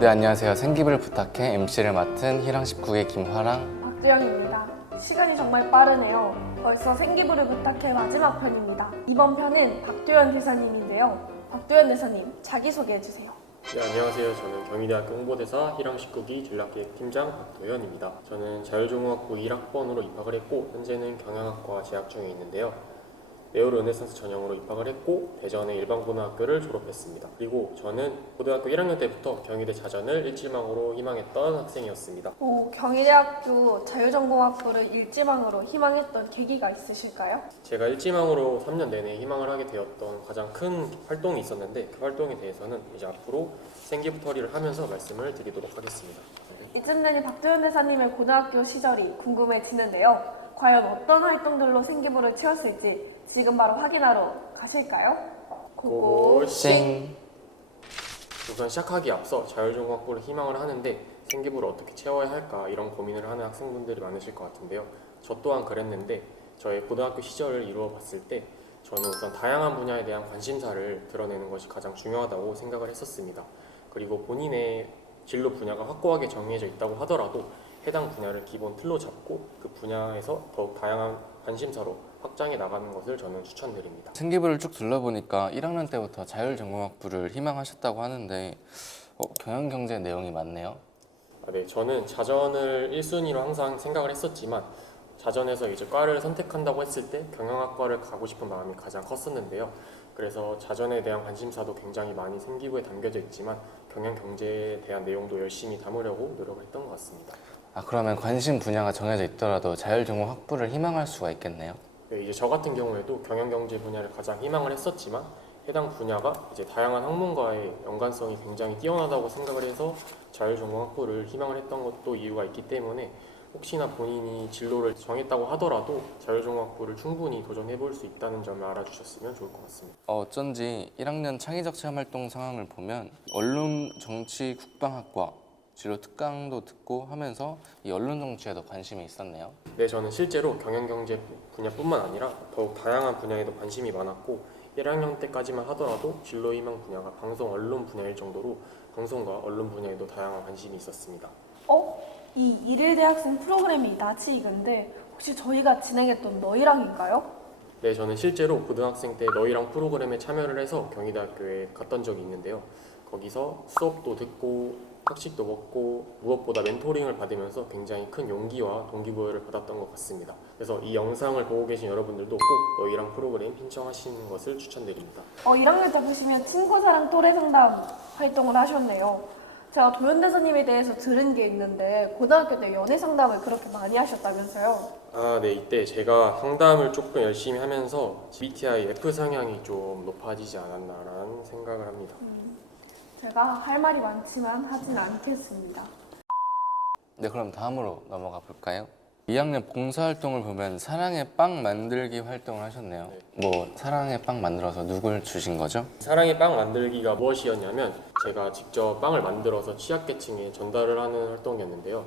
네, 안녕하세요. 생기부를 부탁해 MC를 맡은 희랑 19기 김화랑. 박두영입니다. 시간이 정말 빠르네요. 벌써 생기부를 부탁해 마지막 편입니다. 이번 편은 박두현 대사님인데요. 박두현 대사님, 자기소개해주세요. 네, 안녕하세요. 저는 경희대학교 홍보대사 희랑 19기 전략기획팀장 박도현입니다. 저는 자율전공학부 1학번으로 입학을 했고 현재는 경영학과 재학 중에 있는데요. 네오르 르네상스 전형으로 입학을 했고 대전의 일반고등학교를 졸업했습니다. 그리고 저는 고등학교 1학년 때부터 경희대 자전을 일지망으로 희망했던 학생이었습니다. 경희대학교 자율전공학부를 일지망으로 희망했던 계기가 있으실까요? 제가 일지망으로 3년 내내 희망을 하게 되었던 가장 큰 활동이 있었는데 그 활동에 대해서는 이제 앞으로 생기부터리를 하면서 말씀을 드리도록 하겠습니다. 이쯤 되니 박두현 대사님의 고등학교 시절이 궁금해지는데요. 과연 어떤 활동들로 생기부를 채웠을지 지금 바로 확인하러 가실까요? 싱. 우선 시작하기 앞서 자율전공학부를 희망을 하는데 생기부를 어떻게 채워야 할까 이런 고민을 하는 학생분들이 많으실 것 같은데요. 저 또한 그랬는데 저의 고등학교 시절을 이루어 봤을 때 저는 우선 다양한 분야에 대한 관심사를 드러내는 것이 가장 중요하다고 생각을 했었습니다. 그리고 본인의 진로 분야가 확고하게 정해져 있다고 하더라도 해당 분야를 기본 틀로 잡고 그 분야에서 더욱 다양한 관심사로 확장해 나가는 것을 저는 추천드립니다. 생기부를 쭉 둘러보니까 1학년 때부터 자율전공학부를 희망하셨다고 하는데 경영경제 내용이 많네요. 네, 저는 자전을 1순위로 항상 생각을 했었지만 자전에서 이제 과를 선택한다고 했을 때 경영학과를 가고 싶은 마음이 가장 컸었는데요. 그래서 자전에 대한 관심사도 굉장히 많이 생기부에 담겨져 있지만 경영경제에 대한 내용도 열심히 담으려고 노력을 했던 것 같습니다. 그러면 관심 분야가 정해져 있더라도 자율전공학부를 희망할 수가 있겠네요. 네, 이제 저 같은 경우에도 경영경제 분야를 가장 희망을 했었지만 해당 분야가 이제 다양한 학문과의 연관성이 굉장히 뛰어나다고 생각을 해서 자율전공학부를 희망을 했던 것도 이유가 있기 때문에 혹시나 본인이 진로를 정했다고 하더라도 자율전공학부를 충분히 도전해 볼 수 있다는 점을 알아주셨으면 좋을 것 같습니다. 어쩐지 1학년 창의적 체험활동 상황을 보면 언론, 정치, 국방학과 진로 특강도 듣고 하면서 이 언론 정치에도 관심이 있었네요. 네, 저는 실제로 경영경제 분야뿐만 아니라 더욱 다양한 분야에도 관심이 많았고 1학년 때까지만 하더라도 진로 희망 분야가 방송 언론 분야일 정도로 방송과 언론 분야에도 다양한 관심이 있었습니다. 이 일일 대학생 프로그램이 나치이근데 혹시 저희가 진행했던 너희랑인가요? 네, 저는 실제로 고등학생 때 너희랑 프로그램에 참여를 해서 경희대학교에 갔던 적이 있는데요. 거기서 수업도 듣고 학식도 먹고 무엇보다 멘토링을 받으면서 굉장히 큰 용기와 동기부여를 받았던 것 같습니다. 그래서 이 영상을 보고 계신 여러분들도 꼭 너희랑 프로그램 신청하시는 것을 추천드립니다. 1학년 때 보시면 친구사랑 또래상담 활동을 하셨네요. 제가 도현 대사님에 대해서 들은 게 있는데 고등학교 때 연애상담을 그렇게 많이 하셨다면서요? 네, 이때 제가 상담을 조금 열심히 하면서 MBTI F 성향이 좀 높아지지 않았나라는 생각을 합니다. 제가 할 말이 많지만 하진 않겠습니다. 네, 그럼 다음으로 넘어가 볼까요? 2학년 봉사활동을 보면 사랑의 빵 만들기 활동을 하셨네요. 사랑의 빵 만들어서 누굴 주신 거죠? 사랑의 빵 만들기가 무엇이었냐면 제가 직접 빵을 만들어서 취약계층에 전달을 하는 활동이었는데요.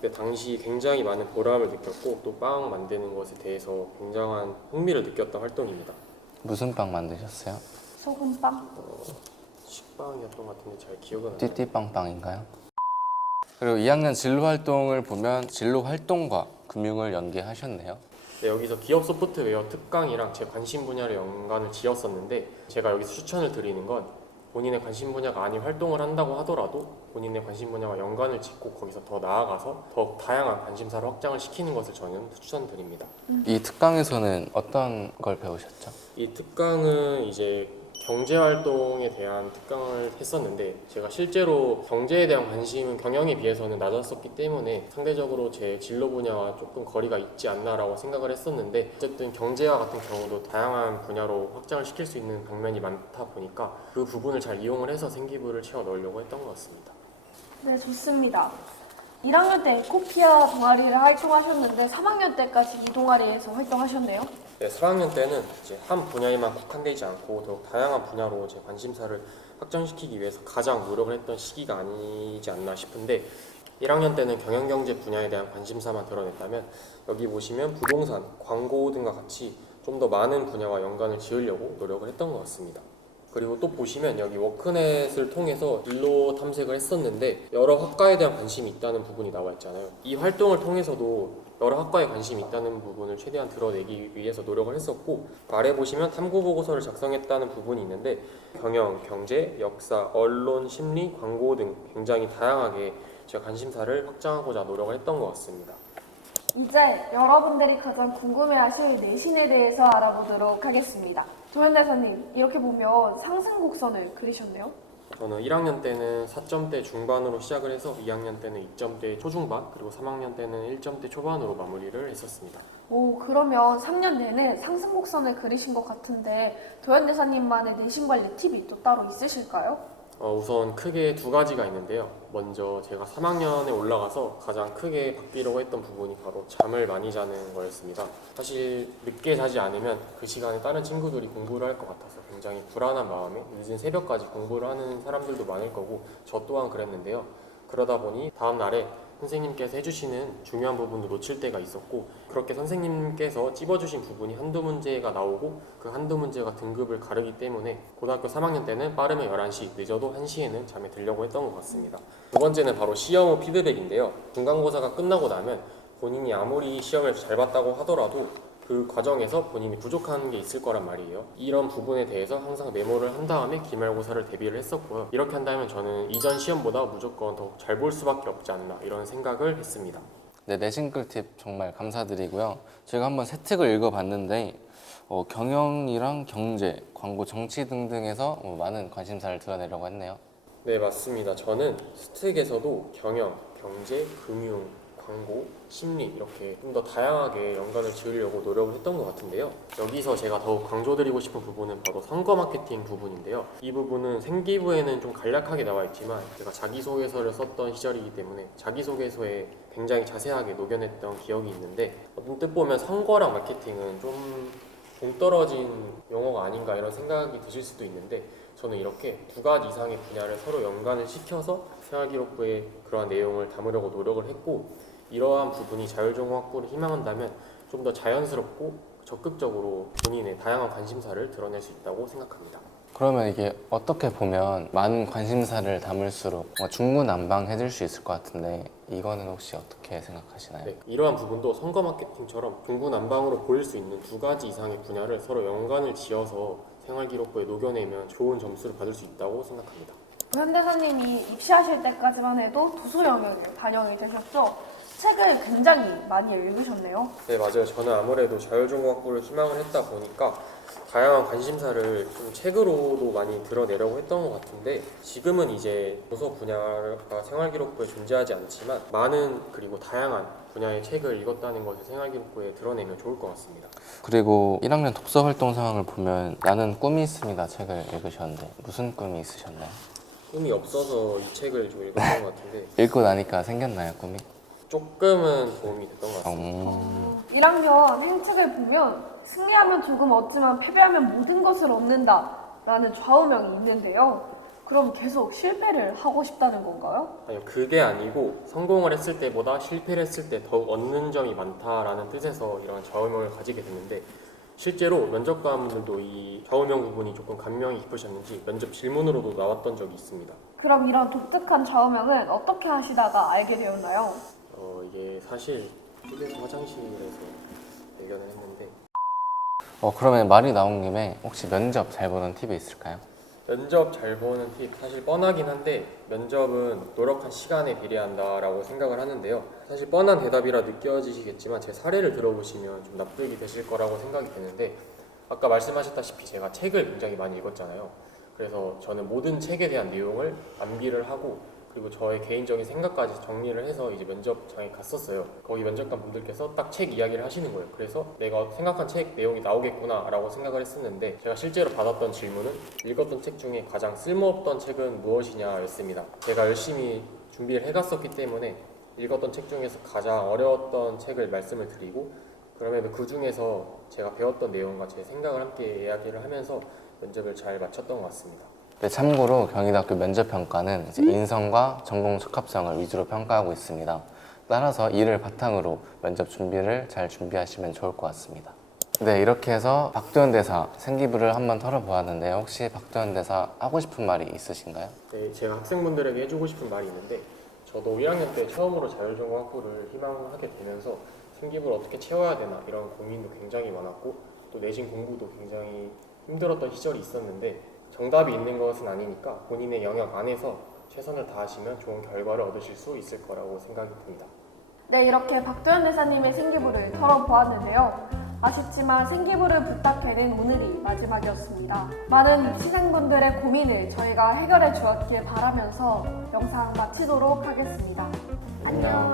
그때 당시 굉장히 많은 보람을 느꼈고 또 빵 만드는 것에 대해서 굉장한 흥미를 느꼈던 활동입니다. 무슨 빵 만드셨어요? 소금빵? 식빵이었던 것 같은데 잘 기억은 안 나요. 띠띠빵빵인가요? 그리고 2학년 진로 활동을 보면 진로 활동과 금융을 연계하셨네요. 네, 여기서 기업 소프트웨어 특강이랑 제 관심 분야를 연관을 지었었는데 제가 여기서 추천을 드리는 건 본인의 관심 분야가 아닌 활동을 한다고 하더라도 본인의 관심 분야와 연관을 짓고 거기서 더 나아가서 더욱 다양한 관심사를 확장을 시키는 것을 저는 추천드립니다. 이 특강에서는 어떤 걸 배우셨죠? 이 특강은 이제 경제활동에 대한 특강을 했었는데 제가 실제로 경제에 대한 관심은 경영에 비해서는 낮았었기 때문에 상대적으로 제 진로 분야와 조금 거리가 있지 않나라고 생각을 했었는데 어쨌든 경제와 같은 경우도 다양한 분야로 확장을 시킬 수 있는 방면이 많다 보니까 그 부분을 잘 이용을 해서 생기부를 채워 넣으려고 했던 것 같습니다. 네, 좋습니다. 1학년 때 에코피아 동아리를 활동하셨는데 3학년 때까지 이 동아리에서 활동하셨네요. 네, 4학년 때는 이제 한 분야에만 국한되지 않고 더욱 다양한 분야로 제 관심사를 확장시키기 위해서 가장 노력을 했던 시기가 아니지 않나 싶은데 1학년 때는 경영경제 분야에 대한 관심사만 드러냈다면 여기 보시면 부동산, 광고 등과 같이 좀 더 많은 분야와 연관을 지으려고 노력을 했던 것 같습니다. 그리고 또 보시면 여기 워크넷을 통해서 진로 탐색을 했었는데 여러 학과에 대한 관심이 있다는 부분이 나와 있잖아요. 이 활동을 통해서도 여러 학과에 관심이 있다는 부분을 최대한 드러내기 위해서 노력을 했었고, 아래 보시면 탐구 보고서를 작성했다는 부분이 있는데 경영, 경제, 역사, 언론, 심리, 광고 등 굉장히 다양하게 제가 관심사를 확장하고자 노력을 했던 것 같습니다. 이제 여러분들이 가장 궁금해하실 내신에 대해서 알아보도록 하겠습니다. 도현대사님, 이렇게 보면 상승 곡선을 그리셨네요. 저는 1학년 때는 4점대 중반으로 시작을 해서 2학년 때는 2점대 초중반, 그리고 3학년 때는 1점대 초반으로 마무리를 했었습니다. 오, 그러면 3년 내내 상승 곡선을 그리신 것 같은데 도현대사님만의 내신 관리 팁이 또 따로 있으실까요? 우선 크게 두 가지가 있는데요. 먼저 제가 3학년에 올라가서 가장 크게 바뀌려고 했던 부분이 바로 잠을 많이 자는 거였습니다. 사실 늦게 자지 않으면 그 시간에 다른 친구들이 공부를 할 것 같아서 굉장히 불안한 마음에 늦은 새벽까지 공부를 하는 사람들도 많을 거고 저 또한 그랬는데요. 그러다 보니 다음 날에 선생님께서 해주시는 중요한 부분도 놓칠 때가 있었고, 그렇게 선생님께서 찝어주신 부분이 한두 문제가 나오고 그 한두 문제가 등급을 가르기 때문에 고등학교 3학년 때는 빠르면 11시, 늦어도 1시에는 잠에 들려고 했던 것 같습니다. 두 번째는 바로 시험 후 피드백인데요. 중간고사가 끝나고 나면 본인이 아무리 시험을 잘 봤다고 하더라도 그 과정에서 본인이 부족한 게 있을 거란 말이에요. 이런 부분에 대해서 항상 메모를 한 다음에 기말고사를 대비를 했었고요. 이렇게 한다면 저는 이전 시험보다 무조건 더 잘 볼 수밖에 없지 않나 이런 생각을 했습니다. 네, 내신 꿀팁 정말 감사드리고요. 제가 한번 세 특을 읽어봤는데 경영이랑 경제, 광고, 정치 등등에서 많은 관심사를 드러내려고 했네요. 네, 맞습니다. 저는 스특에서도 경영, 경제, 금융, 광고, 심리 이렇게 좀 더 다양하게 연관을 지으려고 노력을 했던 것 같은데요. 여기서 제가 더욱 강조드리고 싶은 부분은 바로 선거 마케팅 부분인데요. 이 부분은 생기부에는 좀 간략하게 나와 있지만 제가 자기소개서를 썼던 시절이기 때문에 자기소개서에 굉장히 자세하게 녹여냈던 기억이 있는데, 어떤 뜻 보면 선거랑 마케팅은 좀 동떨어진 용어가 아닌가 이런 생각이 드실 수도 있는데, 저는 이렇게 두 가지 이상의 분야를 서로 연관을 시켜서 생활기록부에 그러한 내용을 담으려고 노력을 했고, 이러한 부분이 자율전공학부를 희망한다면 좀 더 자연스럽고 적극적으로 본인의 다양한 관심사를 드러낼 수 있다고 생각합니다. 그러면 이게 어떻게 보면 많은 관심사를 담을수록 중구난방해질 수 있을 것 같은데 이거는 혹시 어떻게 생각하시나요? 네, 이러한 부분도 선거 마케팅처럼 중구난방으로 보일 수 있는 두 가지 이상의 분야를 서로 연관을 지어서 생활기록부에 녹여내면 좋은 점수를 받을 수 있다고 생각합니다. 현대사님이 입시하실 때까지만 해도 도서 영역에 반영이 되셨죠? 책을 굉장히 많이 읽으셨네요. 네, 맞아요. 저는 아무래도 자율전공학부를 희망을 했다 보니까 다양한 관심사를 좀 책으로도 많이 드러내려고 했던 것 같은데, 지금은 이제 도서 분야가 생활기록부에 존재하지 않지만 많은 그리고 다양한 분야의 책을 읽었다는 것을 생활기록부에 드러내면 좋을 것 같습니다. 그리고 1학년 독서 활동 상황을 보면 나는 꿈이 있습니다 책을 읽으셨는데 무슨 꿈이 있으셨나요? 꿈이 없어서 이 책을 좀 읽었던 것 같은데 읽고 나니까 생겼나요 꿈이? 조금은 도움이 됐던 것 같습니다. 1학년 행책을 보면 승리하면 조금 얻지만 패배하면 모든 것을 얻는다 라는 좌우명이 있는데요. 그럼 계속 실패를 하고 싶다는 건가요? 아니요, 그게 아니고 성공을 했을 때보다 실패를 했을 때 더욱 얻는 점이 많다라는 뜻에서 이런 좌우명을 가지게 됐는데, 실제로 면접관분들도 이 좌우명 부분이 조금 감명이 깊으셨는지 면접 질문으로도 나왔던 적이 있습니다. 그럼 이런 독특한 좌우명은 어떻게 하시다가 알게 되었나요? 이게 사실 집에서 화장실에서 발견을 했는데, 그러면 말이 나온 김에 혹시 면접 잘 보는 팁이 있을까요? 면접 잘 보는 팁 사실 뻔하긴 한데, 면접은 노력한 시간에 비례한다라고 생각을 하는데요. 사실 뻔한 대답이라 느껴지시겠지만 제 사례를 들어보시면 좀 납득이 되실 거라고 생각이 되는데, 아까 말씀하셨다시피 제가 책을 굉장히 많이 읽었잖아요. 그래서 저는 모든 책에 대한 내용을 암기를 하고 그리고 저의 개인적인 생각까지 정리를 해서 이제 면접장에 갔었어요. 거기 면접관 분들께서 딱 책 이야기를 하시는 거예요. 그래서 내가 생각한 책 내용이 나오겠구나 라고 생각을 했었는데, 제가 실제로 받았던 질문은 읽었던 책 중에 가장 쓸모없던 책은 무엇이냐 였습니다. 제가 열심히 준비를 해갔었기 때문에 읽었던 책 중에서 가장 어려웠던 책을 말씀을 드리고, 그러면 그 중에서 제가 배웠던 내용과 제 생각을 함께 이야기를 하면서 면접을 잘 마쳤던 것 같습니다. 네, 참고로 경희대학교 면접평가는 이제 인성과 전공 적합성을 위주로 평가하고 있습니다. 따라서 이를 바탕으로 면접 준비를 잘 준비하시면 좋을 것 같습니다. 네, 이렇게 해서 박도현 대사 생기부를 한번 털어보았는데요. 혹시 박도현 대사 하고 싶은 말이 있으신가요? 네, 제가 학생분들에게 해주고 싶은 말이 있는데 저도 1학년 때 처음으로 자율전공학부를 희망하게 되면서 생기부를 어떻게 채워야 되나 이런 고민도 굉장히 많았고 또 내신 공부도 굉장히 힘들었던 시절이 있었는데 정답이 있는 것은 아니니까 본인의 영역 안에서 최선을 다하시면 좋은 결과를 얻으실 수 있을 거라고 생각이 듭니다. 네, 이렇게 박도현 대사님의 생기부를 털어보았는데요. 아쉽지만 생기부를 부탁해는 오늘이 마지막이었습니다. 많은 시생분들의 고민을 저희가 해결해 주었길 바라면서 영상 마치도록 하겠습니다. 안녕.